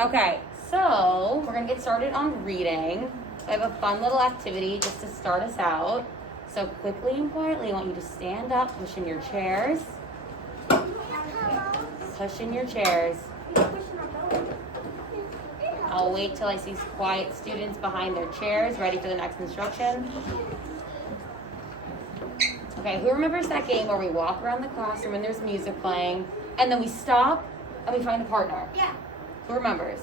Okay, so we're gonna get started on reading. I have a fun little activity just to start us out. So quickly and quietly, I want you to stand up, push in your chairs. Push in your chairs. I'll wait till I see quiet students behind their chairs, ready for the next instruction. Okay, who remembers that game where we walk around the classroom and there's music playing, and then we stop and we find a partner? Yeah. Who remembers?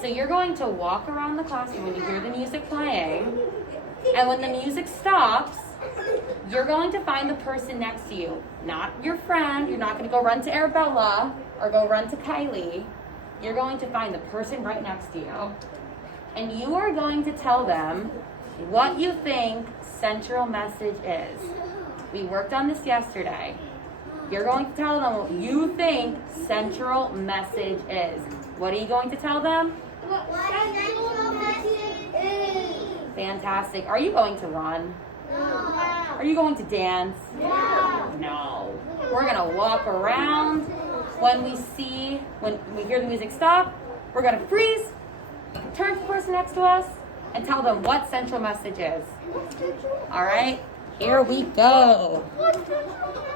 So you're going to walk around the classroom when you hear the music playing, and when the music stops, you're going to find the person next to you, not your friend. You're not going to go run to Arabella or go run to Kylie. You're going to find the person right next to you, and you are going to tell them what you think central message is. We worked on this yesterday. You're going to tell them what you think central message is. What are you going to tell them? What central message is? Fantastic. Are you going to run? No. Are you going to dance? No. No. We're going to walk around. When we hear the music stop, we're going to freeze, turn to the person next to us, and tell them what central message is. All right? Here we go. What central message?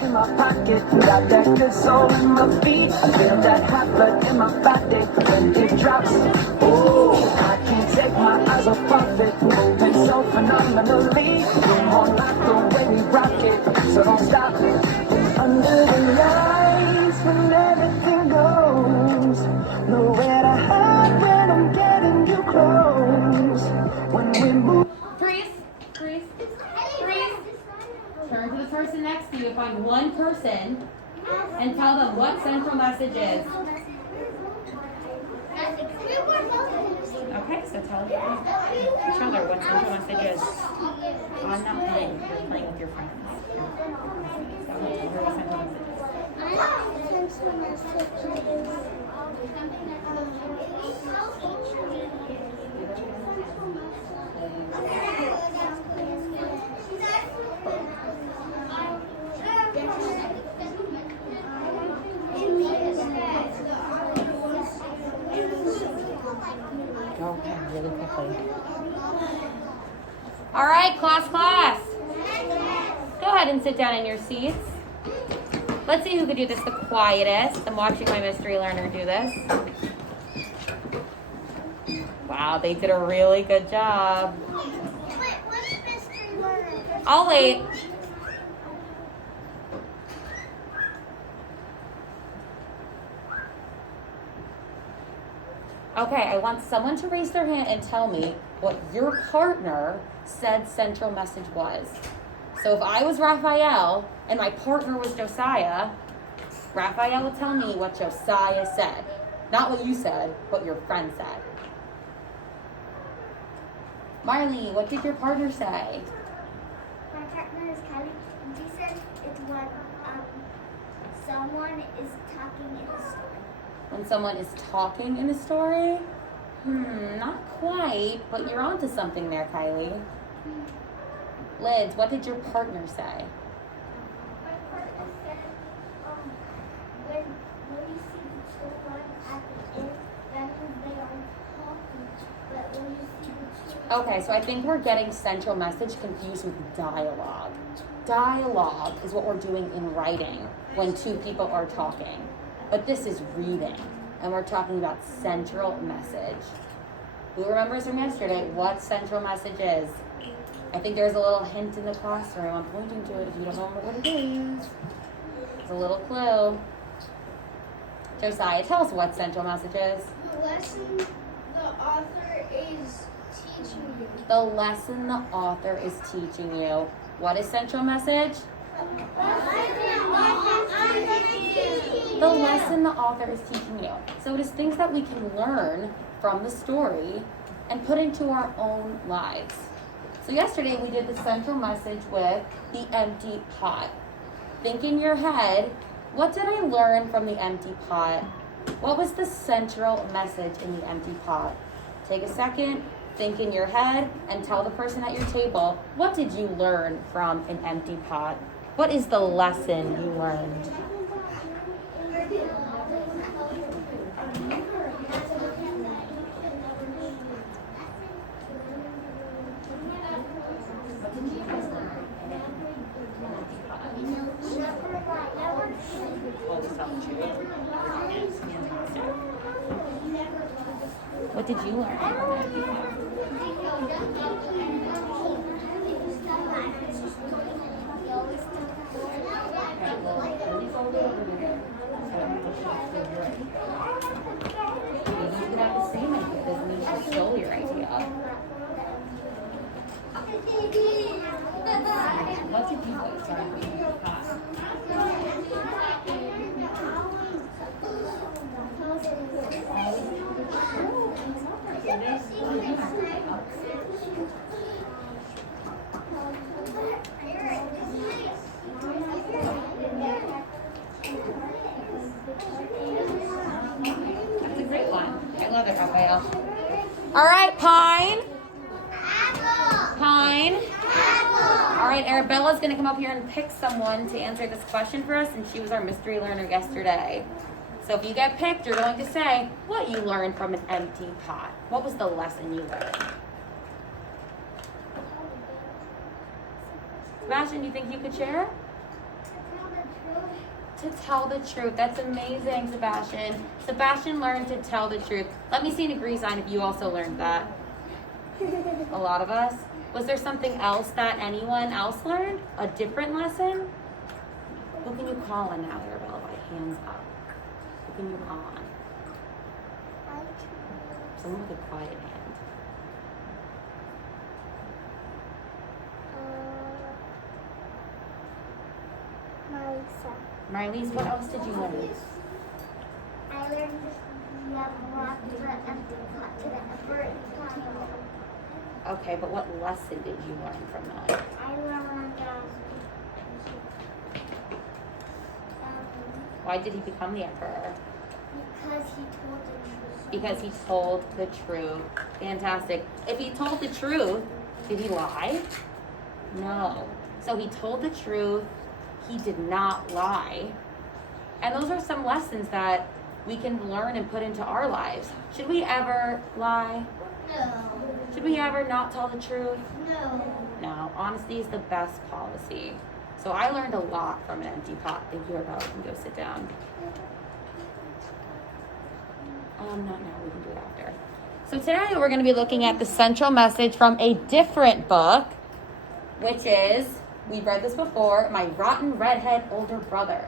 In my pocket, got that good soul in my feet. I feel that hot blood in my body when it drops. Ooh, I can't take my eyes off of it. Moving so phenomenally. Come on, like the way we rock it, so don't stop. Under the lights, when everything goes, nowhere to hide when I'm getting you close. When we move. Freeze. Turn to the person next to you, find one person, and tell them what central message is. Okay, so tell each other what central message is. I'm not playing, you're playing with your friends. So tell her what central message is. Okay, really quickly. All right, class. Go ahead and sit down in your seats. Let's see who could do this the quietest. I'm watching my mystery learner do this. Wow, they did a really good job. Wait, what's mystery learner? I'll wait. Okay, I want someone to raise their hand and tell me what your partner said central message was. So if I was Raphael and my partner was Josiah, Raphael will tell me what Josiah said. Not what you said, what your friend said. Marley, what did your partner say? My partner is Kylie, and she said it's when someone is talking in a story. When someone is talking in a story? Not quite, but you're onto something there, Kylie. Liz, what did your partner say? My partner said, when you see the children at the end, that means they are talking. But when you see the children... Okay, so I think we're getting central message confused with dialogue. Dialogue is what we're doing in writing when two people are talking. But this is reading, and we're talking about central message. Who remembers from yesterday what central message is? I think there's a little hint in the classroom. I'm pointing to it if you don't know what it is. It's a little clue. Josiah, tell us what central message is. The lesson the author is teaching you. The lesson the author is teaching you. What is central message? The lesson the author is teaching you. So it is things that we can learn from the story and put into our own lives. So yesterday we did the central message with the empty pot. Think in your head, what did I learn from the empty pot? What was the central message in the empty pot? Take a second, think in your head, and tell the person at your table, what did you learn from an empty pot? What is the lesson you learned? What did you learn from it? You could have the same idea. Doesn't mean she stole your idea. What did you do? Sorry. That's a great one. I love it, Raphael. All right, Pine. Pine. All right, Arabella's going to come up here and pick someone to answer this question for us, and she was our mystery learner yesterday. So if you get picked, you're going to say what you learned from an empty pot. What was the lesson you learned? Sebastian, do you think you could share? To tell the truth. That's amazing, Sebastian. Sebastian learned to tell the truth. Let me see an agree sign if you also learned that. A lot of us. Was there something else that anyone else learned? A different lesson? Who can you call on now, Arabella? By hands up. Who can you call on? Someone with a quiet hand. Marlies, what else did you learn? I learned you have lots of empty pot to the effort. Okay, but what lesson did you learn from that? I learned Why did he become the emperor? because he told the truth. Because he told the truth. Fantastic. If he told the truth, did he lie? No. So he told the truth. He did not lie. And those are some lessons that we can learn and put into our lives. Should we ever lie? No. Should we ever not tell the truth? No. No. Honesty is the best policy. So I learned a lot from an empty pot. Thank you, Rebecca. You can go sit down. Not now. We can do it after. So today we're going to be looking at the central message from a different book, which is, we've read this before, My Rotten Redhead Older Brother.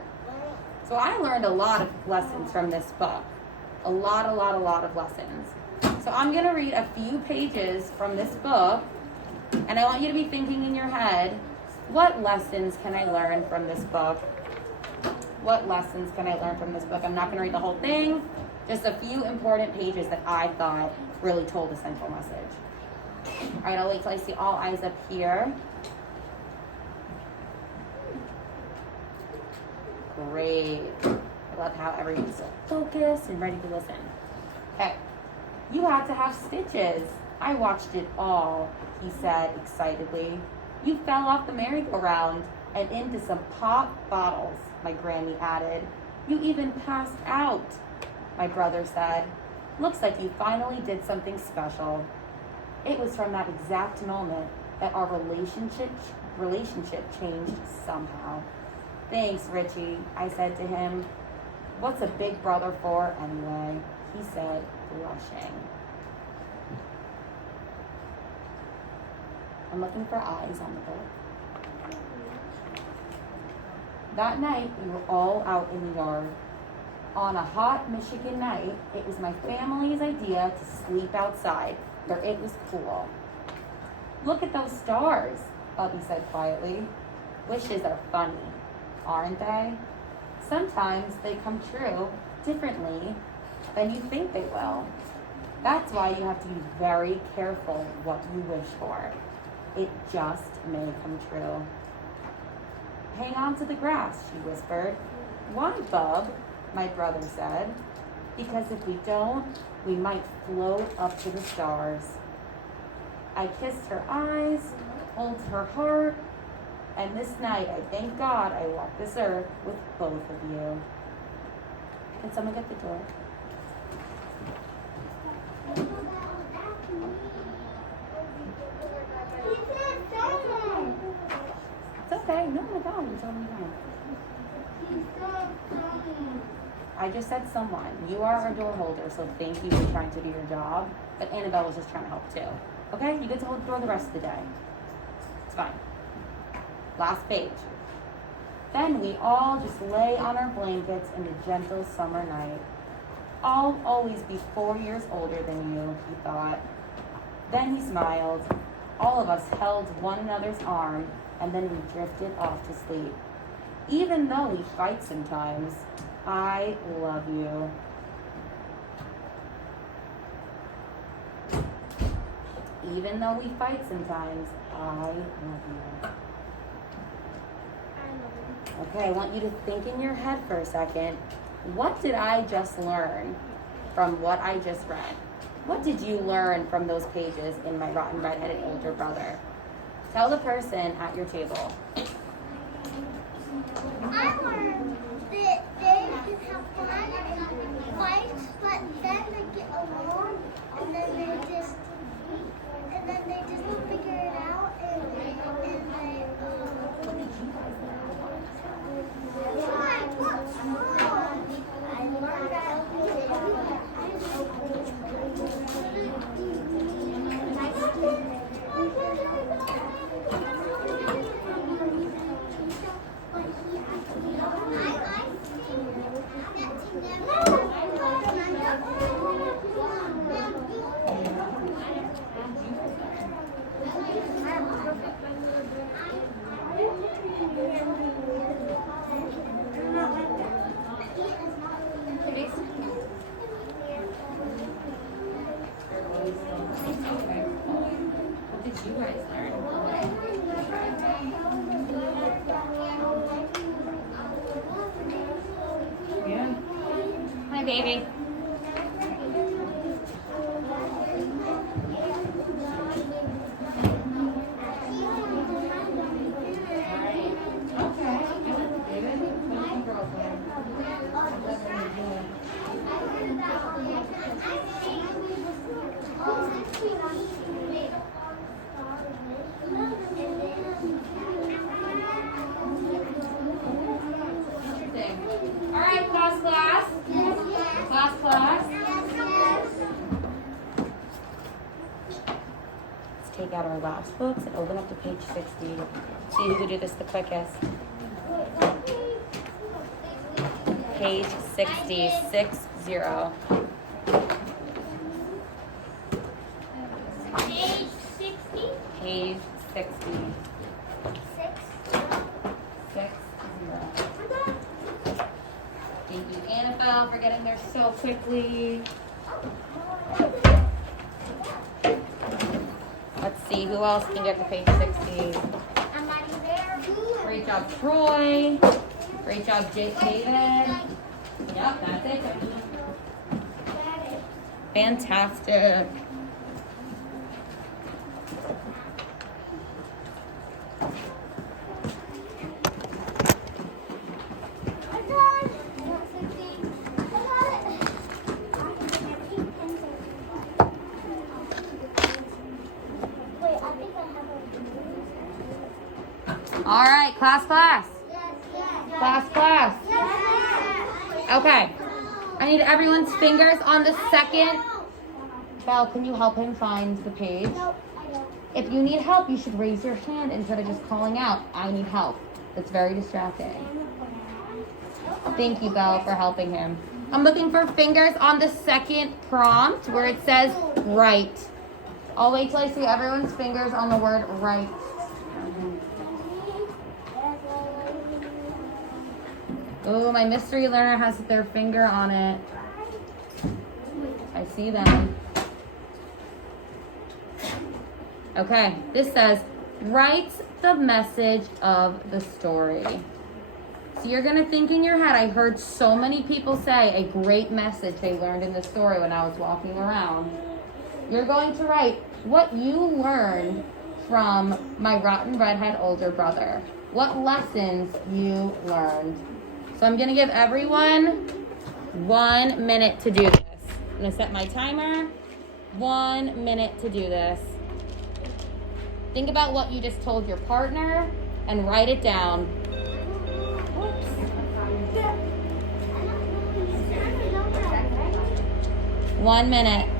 So I learned a lot of lessons from this book. A lot of lessons. So I'm going to read a few pages from this book, and I want you to be thinking in your head, what lessons can I learn from this book? What lessons can I learn from this book? I'm not going to read the whole thing, just a few important pages that I thought really told a central message. All right, I'll wait till I see all eyes up here. Great. I love how everyone's so focused and ready to listen. Okay. You had to have stitches. I watched it all, he said excitedly. You fell off the merry-go-round and into some pop bottles, my granny added. You even passed out, my brother said. Looks like you finally did something special. It was from that exact moment that our relationship changed somehow. Thanks, Richie, I said to him. What's a big brother for anyway? He said, blushing. I'm looking for eyes on the book. That night, we were all out in the yard. On a hot Michigan night, it was my family's idea to sleep outside, where it was cool. Look at those stars, Bubby said quietly. Wishes are funny, aren't they? Sometimes they come true differently than you think they will. That's why you have to be very careful what you wish for. It just may come true. Hang on to the grass, she whispered. Why, Bub? My brother said. Because if we don't, we might float up to the stars. I kissed her eyes, held her heart, and this night I thank God I walked this earth with both of you. Can someone get the door? It's okay. No, no problem. It's only fine. I just said someone. You are our door holder, so thank you for trying to do your job. But Annabelle was just trying to help too. Okay? You get to hold the door the rest of the day. It's fine. Last page. Then we all just lay on our blankets in the gentle summer night. I'll always be 4 years older than you, he thought. Then he smiled. All of us held one another's arm, and then we drifted off to sleep. Even though we fight sometimes, I love you. Even though we fight sometimes, I love you. Okay, I want you to think in your head for a second. What did I just learn from what I just read? What did you learn from those pages in My Rotten Red-Headed Older Brother? Tell the person at your table. I learned that they can have fun and fight, but then they get along, and then they just figure it out, and they What did you guys learn? Yeah. Hi, baby. All right, class. Let's take out our last books and open up to page 60. See who can do this the quickest. Page 60, 60. Page 60? Page 60. 60. Thank you, Annabelle, for getting there so quickly. Let's see, who else can get to page 60? I'm not there. Great job, Troy. Great job, David. Yep, that's it. Fantastic. All right, class. Okay. I need everyone's fingers on the second. Belle, can you help him find the page? If you need help, you should raise your hand instead of just calling out, I need help. That's very distracting. Thank you, Belle, for helping him. I'm looking for fingers on the second prompt where it says right. I'll wait till I see everyone's fingers on the word right. Oh, my mystery learner has their finger on it. I see them. Okay, this says, writes the message of the story. So you're going to think in your head, I heard so many people say a great message they learned in the story when I was walking around. You're going to write what you learned from My Rotten Redhead Older Brother. What lessons you learned. So I'm going to give everyone 1 minute to do this. I'm going to set my timer. 1 minute to do this. Think about what you just told your partner and write it down. 1 minute.